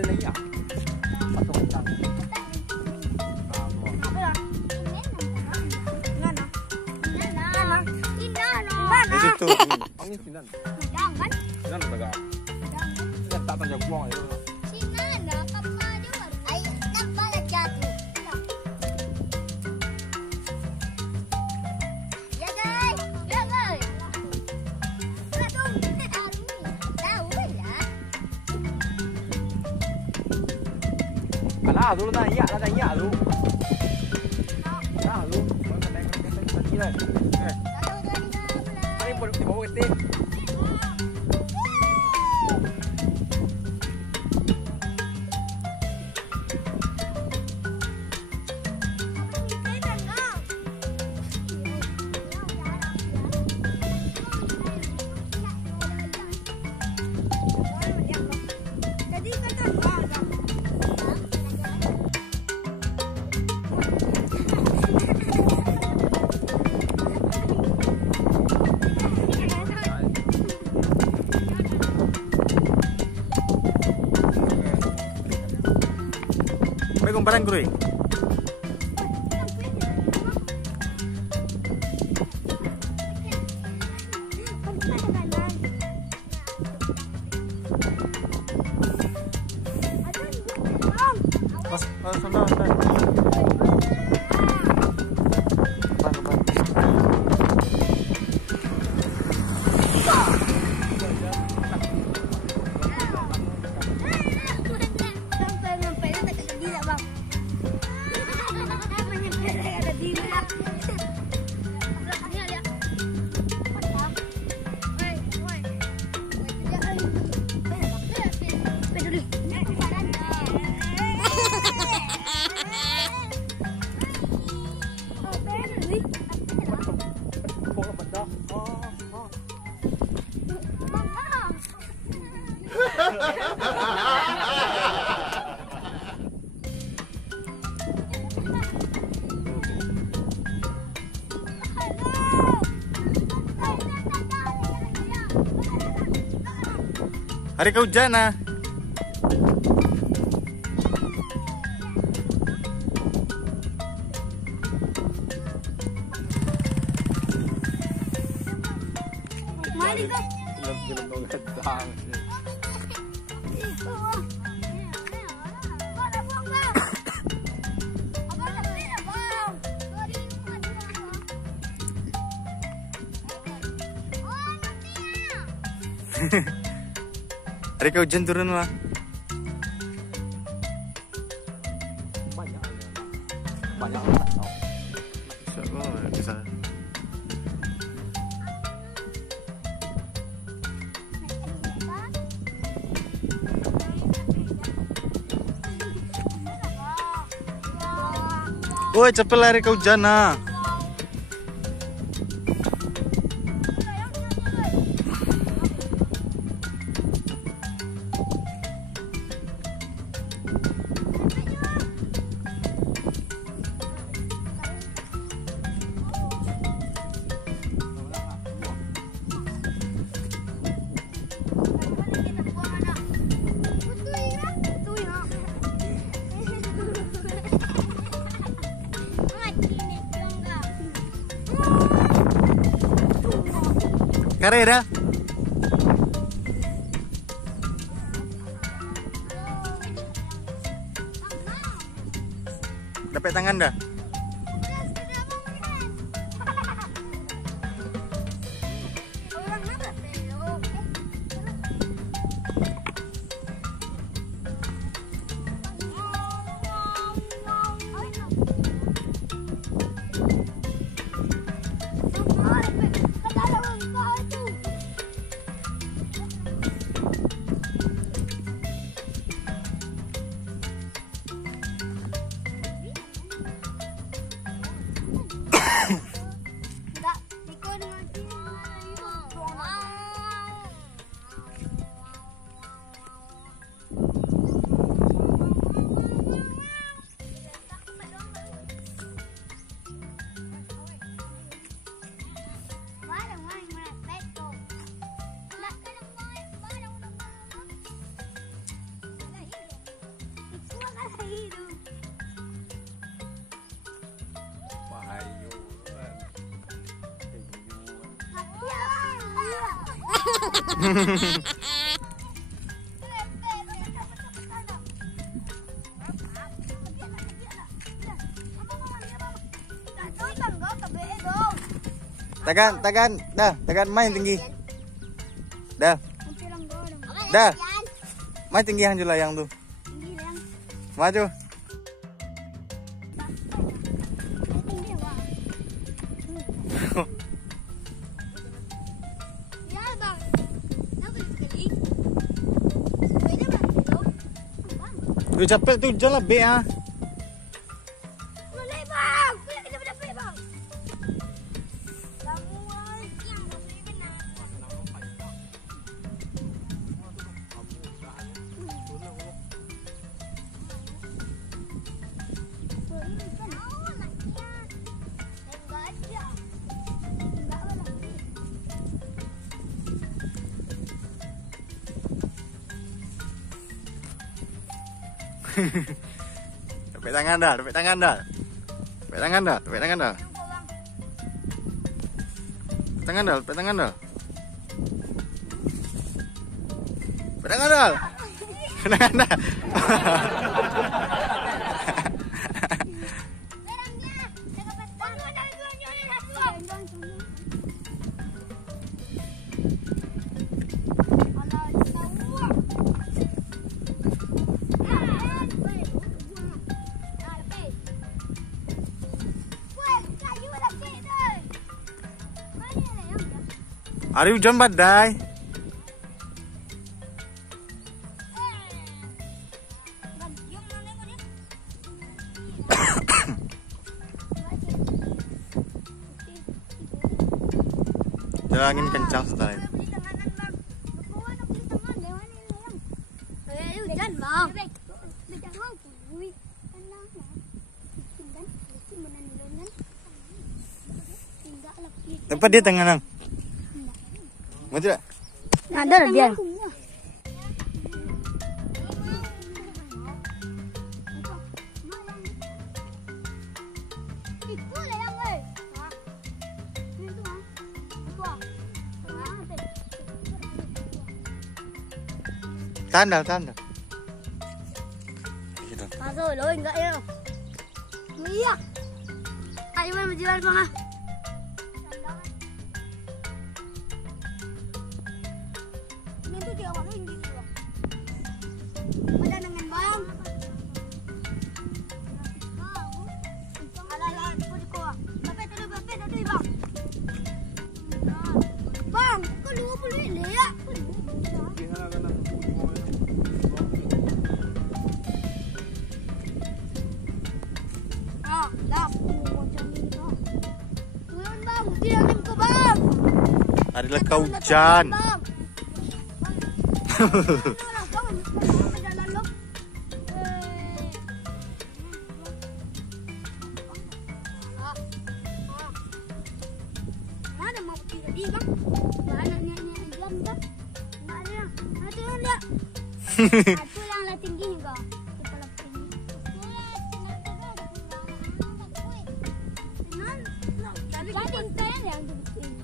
layang-layang. Atau kecil. Di situ. Angin sinan. Sinan daga. Sinan tak tanya buang itu. Lah dulu tanya dulu. Lah dulu. Tadi lah. Mari boleh dibawa ke kumparan kuy. Hari kehujanan. Hari kehujan turun lah. Banyak bisa. Woi, cepet lari kehujanan. Carrera. Dapat tangan dah. Tagan, dah, tagan main tinggi. Dah. Dah. Main tinggi hang layang tu. Maju. Tu capek tu jalan lebih ah. Tepuk tangan dah, tepuk tangan dah. Tepuk tangan dah, tepuk tangan dah. Tepuk tangan dah, tepuk tangan dah. Tepuk tangan dah. Tepuk tangan dah. Hari hujan badai. Angin kencang setelah ini. Tempat dia tengah nang. Mau tidak? Ada dia. Tanda. Masuk loh enggak ya? Iya. Ayo main berjalan bang. Itu dia orang ini bang. Ada dengan bang. Ala ikut kau. Bapak tu bang. Bang, kau lupa boleh ya? Adalah kau hujan. Mana mau pergi dia bang? Mana nyanyi jam bang? Mana? Ada enggak? Satu yang lah tinggi juga. Kepala tinggi. Tapi kan saya yang begini.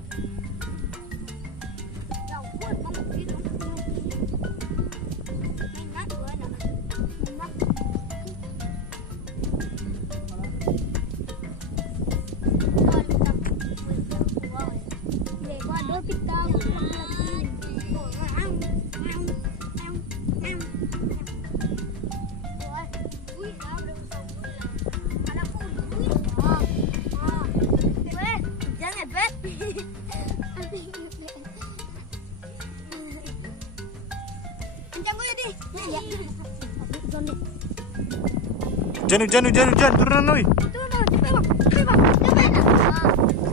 Hujan, turun oi.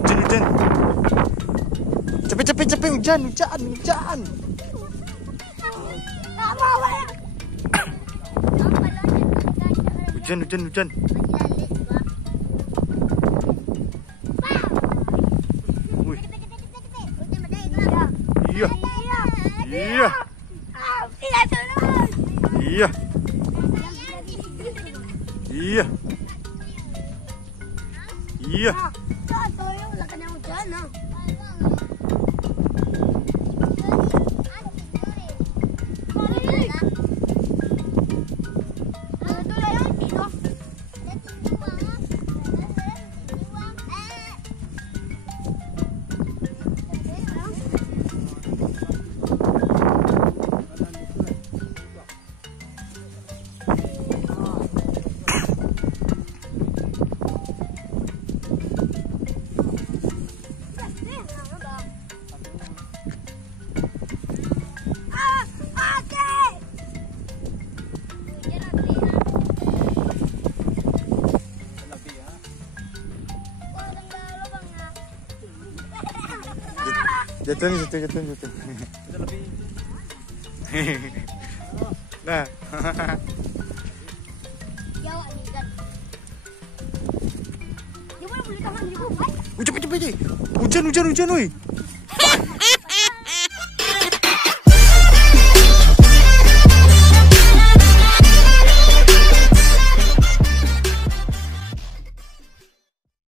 Hujan. Cepet hujan. Hujan. Iya. Jatuh nih, jatuh. Udah lebih. Nah. Jawab nih kan. Dia boleh tangan di bawah. Cepet. Hujan, woi.